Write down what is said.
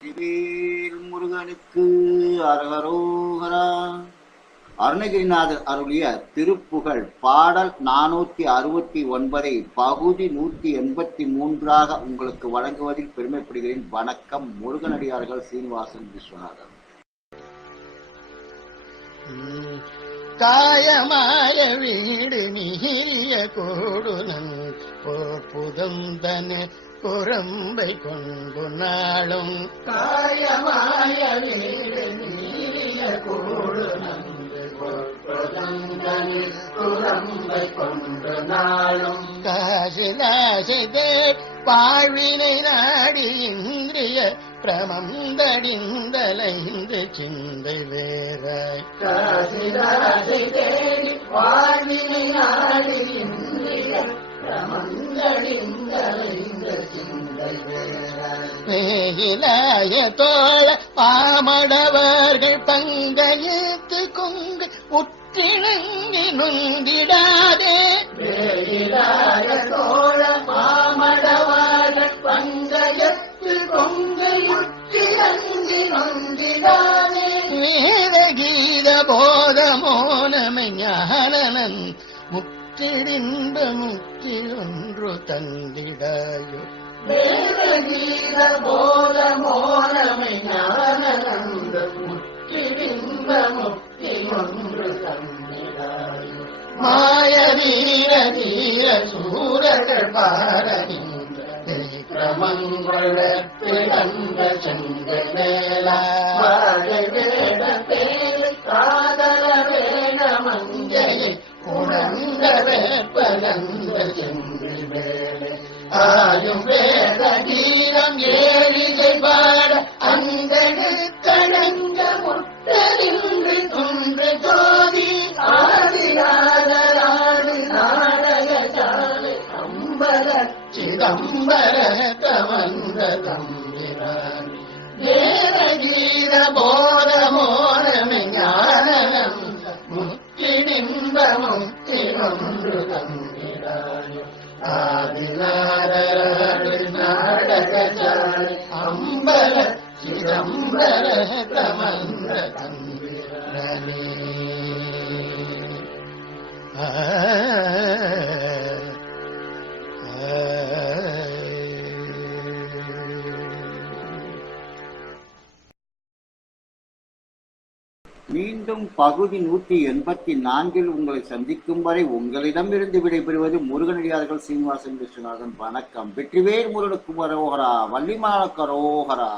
வெற்றிவேல் முருகனுக்கு அரகரோகரா. அருணகிரிநாதர் அருளிய திருப்புகழ் பாடல் 469 பகுதி 183 உங்களுக்கு வழங்குவதில் பெருமைப்படுகிறேன். வணக்கம். முருகனடியார்கள் சீனிவாசன் விஸ்வநாதன். காயமாய வீடு நீரிய கோடுனன் புதந்தனே குரம்பை கொண்டு நாளும் காயமாய வீடு நீரிய கோடுனன் புதந்தனே குரம்பை கொண்டு நாளும் காசிலாசைதே வாழ்வினை நாடி இந்திரிய பிரமந்தடிந்தலைந்து சிந்தை வேறாய் காசிலாசை தேடி வாழ்வினை நாடி இந்திரிய பிரமந்தடிந்தலைந்து சிந்தை வேறாய் வேயிலாய தோழ பாமடவர்கள் பங்கயத்து கொங்கு உற்றிணங்கி நொந்திடாதே வேயிலாய தோழ பாமடவர்கள் பங்கயத்து கொங்கையுற்றிணங்கி நொந்திடாதே வேத கீத போதமோனமை ஞானனன் முற்றிடின்ப முற்றிலொன்று தந்திடாயோ வேத கீத போதமோனமை ஞானனந்த முற்றிடின்ப முற்றிலொன்று தந்திடாயோ மாய வீர தீர சூரர்கள் பாரகின்ற கிரமங்கள செங்கமேல வேட பேரு காதல வேட மஞ்சை உணர்ந்த வேப்பகந்த சென்று வேலை ஆயும் வேத கீரம் ஏழிசை பாட அந்த கணங்க முட்டலின்றி துன்று ஜோதி ஆதியாதராடு நாடக சாலை அம்பல சிதம்பர கவந்த தம்பிராணி வேத கீத போத மோனமை ஞானம் முத்திடின்ப முத்திரொன்று தம்பிராணி ஆதிநாதராடு நாடக சாலை அம்பல சிதம்பர கவந்த தம்பிராணி மீண்டும் பகுதி 184 உங்களை சந்திக்கும் வரை உங்களிடமிருந்து விடைபெறுவது முருகனடியார்கள் சீனிவாசன் விஸ்வநாதன். வணக்கம். வெற்றிவேல் முருகனுக்கு அரோகரா. வள்ளிமாலக்கு அரோகரா.